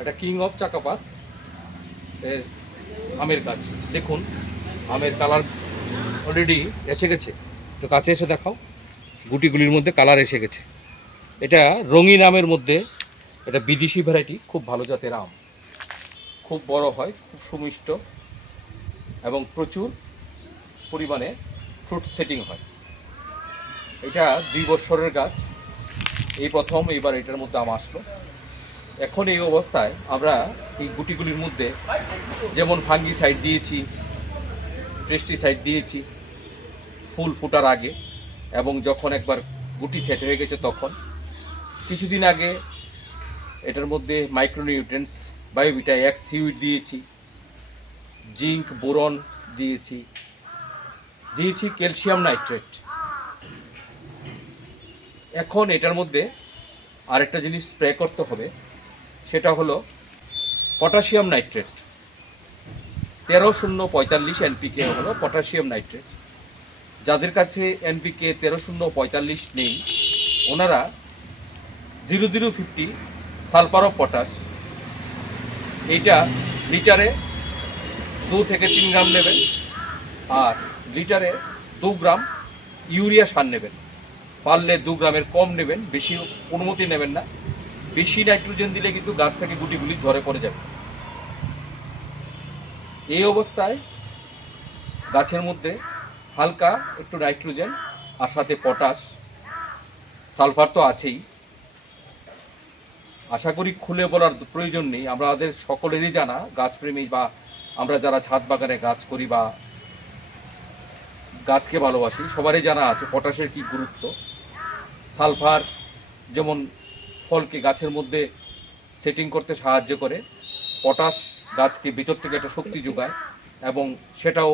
এটা king of চাকাপাত এর আমের গাছ। দেখুন আমের কালার অলরেডি এসে গেছে, তো কাছে এসে দেখাও, গুটিগুলির মধ্যে কালার এসে গেছে। এটা রঙিন আমের মধ্যে এটা বিদেশি ভ্যারাইটি, খুব ভালো জাতের আম, খুব বড় হয়, খুব সুমিষ্ট এবং প্রচুর পরিমাণে ফ্রুট সেটিং হয়। এটা 2 বছরের গাছ, এই প্রথম এইবার এটার মধ্যে আম আসলো। এখন এই অবস্থায় আমরা এই গুটিগুলির মধ্যে যেমন ফাঙ্গিসাইড দিয়েছি, পেস্টিসাইড দিয়েছি ফুল ফোটার আগে, এবং যখন একবার গুটি সেট হয়ে গেছে তখন। কিছুদিন আগে এটার মধ্যে মাইক্রোনিউট্রিয়েন্টস বায়োভিটা এক্স সিউইড দিয়েছি, জিঙ্ক বোরন দিয়েছি, ক্যালসিয়াম নাইট্রেট। এখন এটার মধ্যে আরেকটা জিনিস স্প্রে করতে হবে, সেটা হলো পটাশিয়াম নাইট্রেট। 13-0-45 এনপিকে হলো পটাশিয়াম নাইট্রেট। যাদের কাছে এনপিকে 13-0-45 নেই, ওনারা 0050 সালফার অফ পটাশ, এইটা লিটারে 2 থেকে 3 গ্রাম নেবেন, আর লিটারে 2 গ্রাম ইউরিয়া সার নেবেন। পারলে 2 গ্রামের কম নেবেন, বেশি অনুমতি নেবেন না। বেশি নাইট্রোজেন দিলে কিন্তু গাছ থেকে গুটিগুলি ঝরে পড়ে যাবে। এই অবস্থায় গাছের মধ্যে হালকা একটু নাইট্রোজেন আর সাথে পটাশ, সালফার তো আছেই। আশা করি খুলে বলার প্রয়োজন নেই, আমাদের সকলেরই জানা, গাছপ্রেমী বা আমরা যারা ছাদ বাগানে গাছ করি বা গাছকে ভালোবাসি সবারই জানা আছে পটাশের কি গুরুত্ব। সালফার যেমন ফলকে গাছের মধ্যে সেটিং করতে সাহায্য করে, পটাশ গাছকে ভিতর থেকে একটা শক্তি যোগায় এবং সেটাও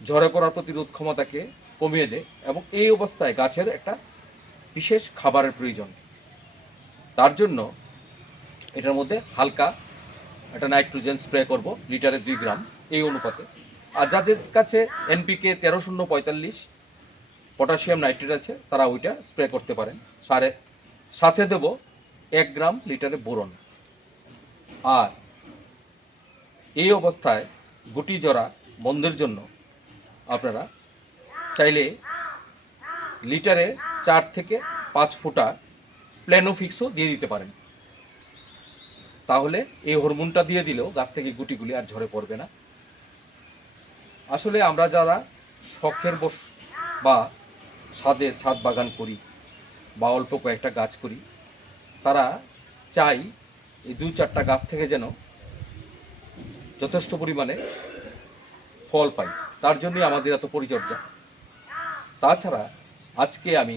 ঝরে পড়ার প্রতিরোধ ক্ষমতাকে কমিয়ে দেয়। এবং এই অবস্থায় গাছের একটা বিশেষ খাবারের প্রয়োজন, তার জন্য এটার মধ্যে হালকা একটা নাইট্রোজেন স্প্রে করব লিটারে 2 গ্রাম এই অনুপাতে। আর যাদের কাছে এনপিকে 13-0-45 পটাশিয়াম নাইট্রেট আছে তারা ওইটা স্প্রে করতে পারেন। সাথে দেব 1 গ্রাম লিটারে বোরন। আর এই অবস্থায় গুটি জরা বন্ধের জন্য আপনারা চাইলে লিটারে 4 থেকে 5 ফোঁটা প্ল্যানোফিক্সও দিয়ে দিতে পারেন। তাহলে এই হরমোনটা দিয়ে দিলেও গাছ থেকে গুটিগুলি আর ঝরে পড়বে না। আসলে আমরা যারা শখের বশ বা ছাদ বাগান করি বা অল্প কয়েকটা গাছ করি, তারা চাই এই 2-4টা গাছ থেকে যেন যথেষ্ট পরিমাণে ফল পাই, তার জন্যই আমাদের এত পরিচর্যা। তাছাড়া আজকে আমি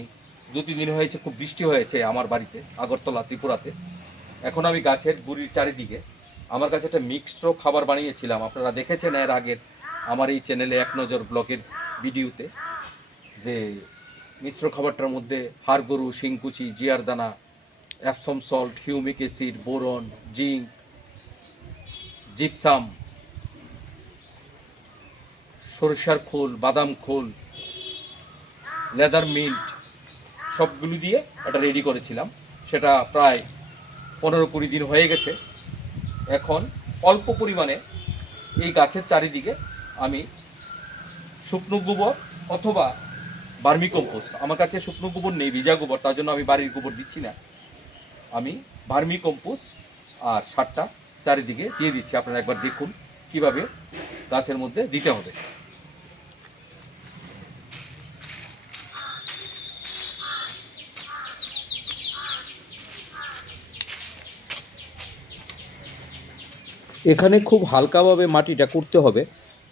2-3 দিন হয়েছে খুব বৃষ্টি হয়েছে আমার বাড়িতে আগরতলা ত্রিপুরাতে। এখন আমি গাছের গুড়ির চারিদিকে আমার কাছে একটা মিক্সড খাবার বানিয়েছিলাম, আপনারা দেখেছেন এর আগের আমার এই চ্যানেলে এক নজর ব্লগের ভিডিওতে, যে মিশ্র খাবারটার মধ্যে হাড় গরু, শিংকুচি, জিয়ার দানা, Epsom salt, humic acid, boron, zinc, gypsum, সরিষার খোল, বাদাম খোল, লেদার মিল্ট সবগুলো দিয়ে এটা রেডি করেছিলাম। সেটা প্রায় 15-20 দিন হয়ে গেছে। এখন অল্প পরিমাণে এই গাছের চারিদিকে আমি শুকনো গোবর অথবা ভার্মি কম্পোস্ট, আমার কাছে শুকনো গোবর নেই, ভিজা গোবর, তার জন্য আমি বাড়ির গোবর দিচ্ছি না, আমি ভার্মি কম্পোস্ট আর সারটা চারিদিকে দিয়ে দিচ্ছি। আপনারা একবার দেখুন কিভাবে গাছের মধ্যে দিতে হবে। এখানে খুব হালকাভাবে মাটিটা করতে হবে,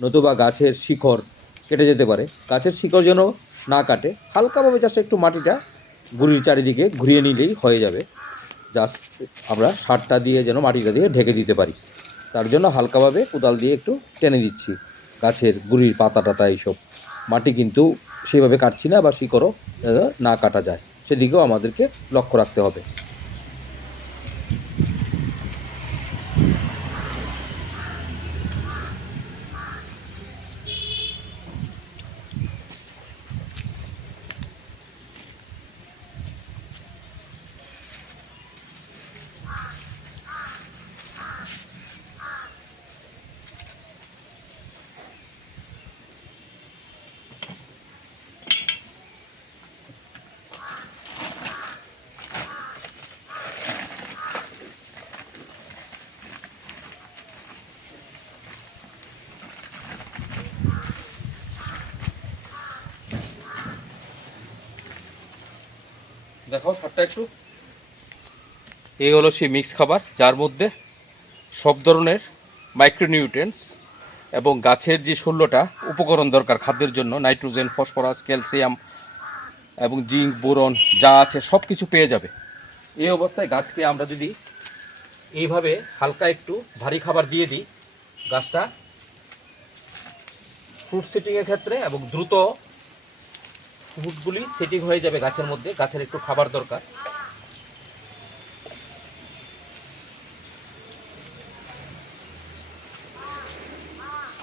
নতুবা গাছের শিকড় কেটে যেতে পারে। গাছের শিকড় যেন না কাটে, হালকাভাবে জাস্ট একটু মাটিটা গুড়ির চারিদিকে ঘুরিয়ে নিলেই হয়ে যাবে। জাস্ট আমরা সারটা দিয়ে যেন মাটিটা দিয়ে ঢেকে দিতে পারি, তার জন্য হালকাভাবে কোদাল দিয়ে একটু টেনে দিচ্ছি গাছের গুড়ির পাতা টাতা এইসব। মাটি কিন্তু সেইভাবে কাটছি না, বা শিকড়ও না কাটা যায় সেদিকেও আমাদেরকে লক্ষ্য রাখতে হবে। দেখাও সারটা একটু। এই হলো সেই মিক্স খাবার যার মধ্যে সব ধরনের মাইক্রোনিউট্রিয়েন্টস এবং গাছের যে 16টা উপকরণ দরকার খাদ্যের জন্য, নাইট্রোজেন, ফসফরাস, ক্যালসিয়াম এবং জিঙ্ক, বোরন যা আছে সব কিছু পেয়ে যাবে। এই অবস্থায় গাছকে আমরা যদি এইভাবে হালকা একটু ভারী খাবার দিয়ে দিই, গাছটা ফ্রুট সেটিংয়ের ক্ষেত্রে এবং দ্রুত ফ্রুটগুলি সেটিং হয়ে যাবে গাছের মধ্যে। গাছের একটু খাবার দরকার।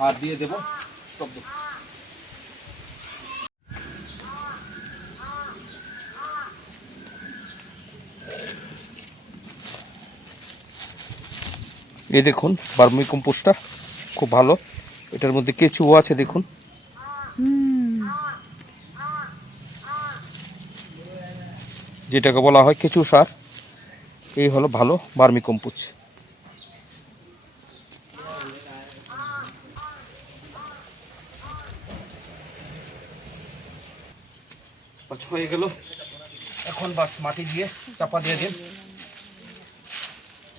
আর দিয়ে দেব শব্দ। এই দেখুন ভার্মি কম্পোস্টটা খুব ভালো, এটার মধ্যে কেঁচুও আছে দেখুন। যেটাকে বলা হয় কেঁচু সার, এই হলো ভালো ভার্মি কম্পোস্ট। হয়ে গেল, এখন বাস মাটি দিয়ে চাপা দিয়ে দিন।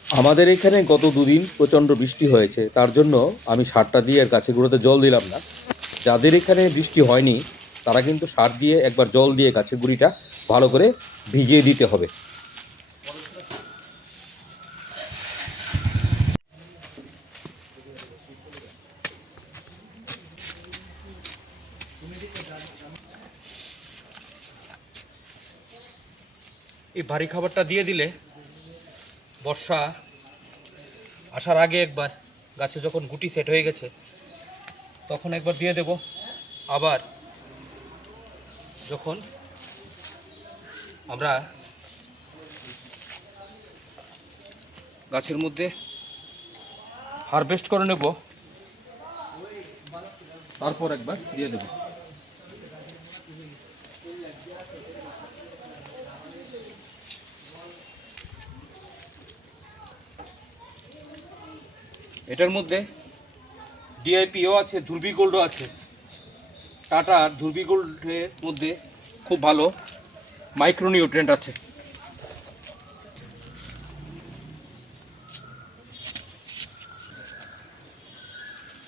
আমাদের এখানে গত দুদিন প্রচণ্ড বৃষ্টি হয়েছে, তার জন্য আমি সারটা দিয়ে আর গাছেগুলোতে জল দিলাম না। যাদের এখানে বৃষ্টি হয়নি তারা কিন্তু সার দিয়ে একবার জল দিয়ে গাছের গুঁড়িটা ভালো করে ভিজিয়ে দিতে হবে। এই ভারী খাবারটা দিয়ে দিলে বর্ষা আসার আগে একবার, গাছে যখন গুটি সেট হয়ে গেছে তখন একবার দিয়ে দেব। আবার যখন আমরা গাছের মধ্যে হারভেস্ট করে নেব তারপর একবার দিয়ে দেব। এটার মধ্যে ডিআইপিও আছে, ধ্রুবী গোল্ডও আছে। টাটার ধ্রুবী গোল্ডের মধ্যে খুব ভালো মাইক্রোনিউট্রিয়েন্ট আছে।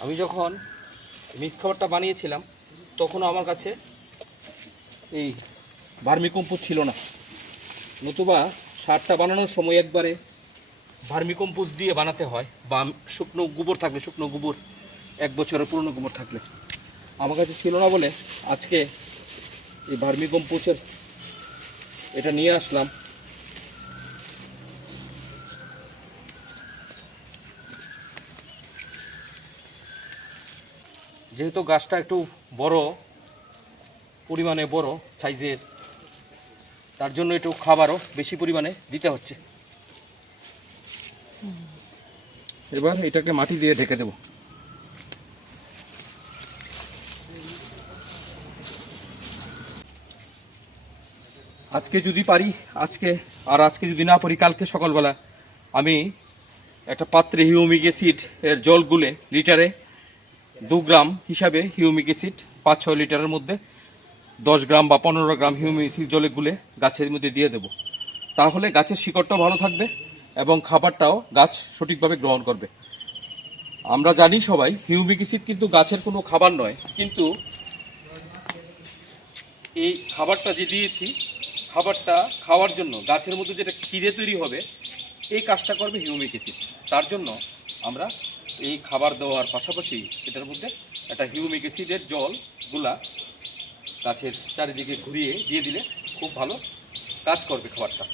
আমি যখন মিক্স খাবারটা বানিয়েছিলাম তখনও আমার কাছে এই ভার্মি কম্পোস্ট ছিল না, নতুবা সারটা বানানোর সময় একবারে ভার্মি কম্পোস্ট দিয়ে বানাতে হয়, বা শুকনো গোবর থাকলে, শুকনো গোবর 1 বছরের পুরনো গোবর থাকলে। আমার কাছে ছিল না বলে আজকে এই ভার্মি কম্পোস্টের এটা নিয়ে আসলাম। যেহেতু গাছটা একটু বড় পরিমাণে, বড় সাইজের, তার জন্য একটু খাবারও বেশি পরিমাণে দিতে হচ্ছে। এবার এটাকে মাটি দিয়ে ঢেকে দেব। আজকে যদি পারি আজকে, আর আজকে যদি না পারি কালকে সকালবেলা আমি একটা পাত্রে হিউমিক অ্যাসিড এর জল গুলে লিটারে 2 গ্রাম হিসাবে হিউমিক অ্যাসিড 5-6 লিটারের মধ্যে 10 গ্রাম বা 15 গ্রাম হিউমিক অ্যাসিড জলে গুলে গাছের মধ্যে দিয়ে দেব। তাহলে গাছের শিকড়টাও ভালো থাকবে এবং খাবারটাও গাছ সঠিকভাবে গ্রহণ করবে। আমরা জানি সবাই হিউমিক অ্যাসিড কিন্তু গাছের কোনো খাবার নয়, কিন্তু এই খাবারটা যে দিয়েছি, খাবারটা খাওয়ার জন্য গাছের মধ্যে যেটা খিদে তৈরি হবে, এই কাজটা করবে হিউমিক অ্যাসিড। তার জন্য আমরা এই খাবার দেওয়ার পাশাপাশি এটার মধ্যে একটা হিউমিক অ্যাসিডের জলগুলা গাছের চারিদিকে ঘুরিয়ে দিয়ে দিলে খুব ভালো কাজ করবে খাবারটা।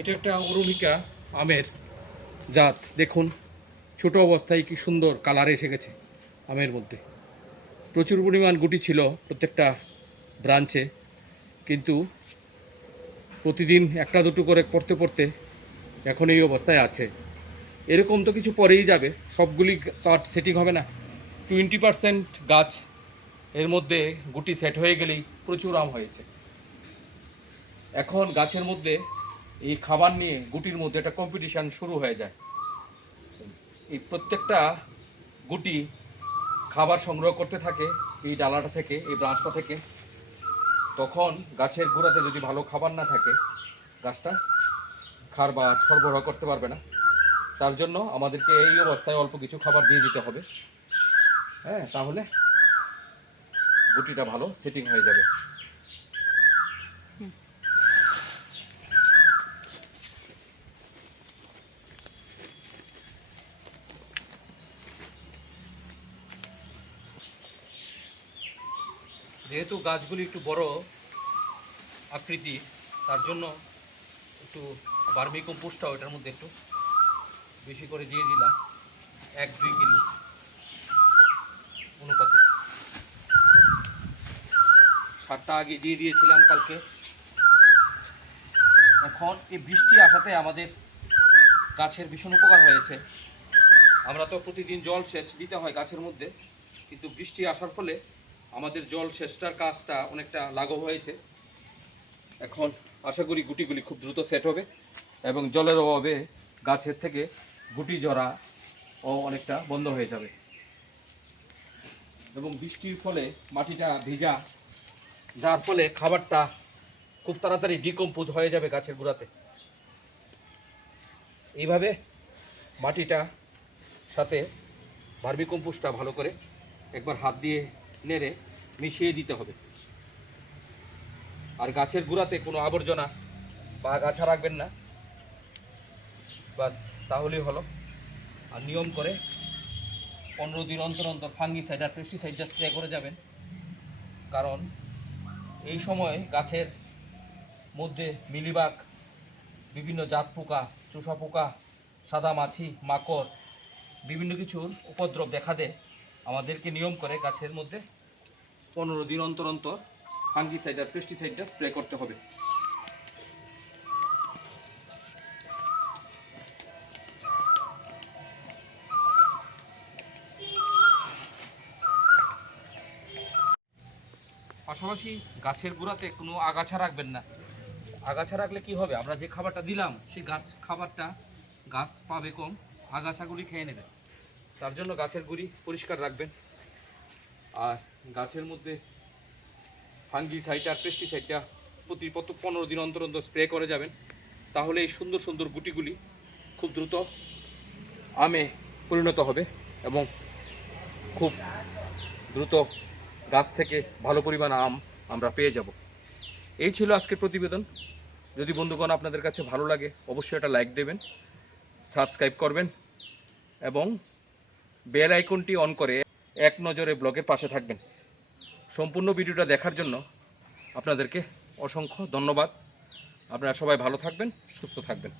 এটা একটা অরুণিকা আমের জাত, দেখুন ছোট অবস্থায় কি সুন্দর কালার এসে গেছে আমের মধ্যে। প্রচুর পরিমাণ গুটি ছিল প্রত্যেকটা ব্রাঞ্চে, কিন্তু প্রতিদিন একটা দুটো করে পড়তে পড়তে এখন এই অবস্থায় আছে। এরকম তো কিছু পরেই যাবে, সবগুলি তো আর সেটিং হবে না। 20% গাছ এর মধ্যে গুটি সেট হয়ে গেলেই প্রচুর আম হয়েছে। এখন গাছের মধ্যে এই খাবার নিয়ে গুটির মধ্যে একটা কম্পিটিশান শুরু হয়ে যায়। এই প্রত্যেকটা গুটি খাবার সংগ্রহ করতে থাকে এই ডালাটা থেকে, এই ব্রাঞ্চটা থেকে। তখন গাছের গোড়াতে যদি ভালো খাবার না থাকে, গাছটা খাবার সরবরাহ করতে পারবে না। তার জন্য আমাদেরকে এই অবস্থায় অল্প কিছু খাবার দিয়ে দিতে হবে, হ্যাঁ, তাহলে গুটিটা ভালো সেটিং হয়ে যাবে। যেহেতু গাছগুলি একটু বড় আকৃতি, তার জন্য একটু ভার্মি কম্পোস্টটাও এটার মধ্যে একটু বেশি করে দিয়ে দিলাম, 1-2 কিলো অনুপাতে। সারটা আগে দিয়ে দিয়েছিলাম কালকে। এখন এই বৃষ্টি আসাতে আমাদের গাছের ভীষণ উপকার হয়েছে। আমরা তো প্রতিদিন জল সেচ দিতে হয় গাছের মধ্যে, কিন্তু বৃষ্টি আসার ফলে আমাদের জল সেচটার কাজটা অনেকটা লাঘব হয়েছে। এখন আশা করি গুটিগুলি খুব দ্রুত সেট হবে এবং জলের অভাবে গাছের থেকে গুটি ঝরা ও অনেকটা বন্ধ হয়ে যাবে। এবং বৃষ্টির ফলে মাটিটা ভিজা, যার ফলে খাবারটা খুব তাড়াতাড়ি ডিকম্পোজ হয়ে যাবে গাছের গোড়াতে। এইভাবে মাটিটা সাথে ভার্মি কম্পোস্টটা ভালো করে একবার হাত দিয়ে নেড়ে মিশিয়ে দিতে হবে। আর গাছের গোড়াতে কোনো আবর্জনা বা আগাছা রাখবেন না, বাস তাহলেই হলো। আর নিয়ম করে 15 দিন অন্তর অন্তর ফাঙ্গিসাইড আর পেস্টিসাইডটা স্প্রে করে যাবেন, কারণ এই সময় গাছের মধ্যে মিলিবাগ, বিভিন্ন জাত পোকা, চোষা পোকা, সাদা মাছি, মাকড়, বিভিন্ন কিছুর উপদ্রব দেখা দেয়। আমাদেরকে নিয়ম করে গাছের মধ্যে 15 দিন অন্তর অন্তর ফাঙ্গিসাইড আর পেস্টিসাইডটা স্প্রে করতে হবে। পাশাপাশি গাছের গোড়াতে কোনো আগাছা রাখবেন না। আগাছা রাখলে কি হবে, আমরা যে খাবারটা দিলাম সেই খাবারটা গাছ পাবে কম, আগাছাগুলি খেয়ে নেবে। তার জন্য গাছের গুঁড়ি পরিষ্কার রাখবেন। আর গাছের মধ্যে ফাঙ্গিসাইড আর পেস্টিসাইডটা প্রতি 15 দিন অন্তর অন্তর স্প্রে করে যাবেন, তাহলে এই সুন্দর সুন্দর গুটিগুলি খুব দ্রুত আমে পরিণত হবে এবং খুব দ্রুত গাছ থেকে ভালো পরিমাণ আম আমরা পেয়ে যাব। এই ছিল আজকের প্রতিবেদন। যদি বন্ধুগণ আপনাদের কাছে ভালো লাগে, অবশ্যই একটা লাইক দেবেন, সাবস্ক্রাইব করবেন এবং বেল আইকনটি অন করে এক নজরে ব্লগের পাশে থাকবেন। সম্পূর্ণ ভিডিওটা দেখার জন্য আপনাদেরকে অসংখ্য ধন্যবাদ। আপনারা সবাই ভালো থাকবেন, সুস্থ থাকবেন।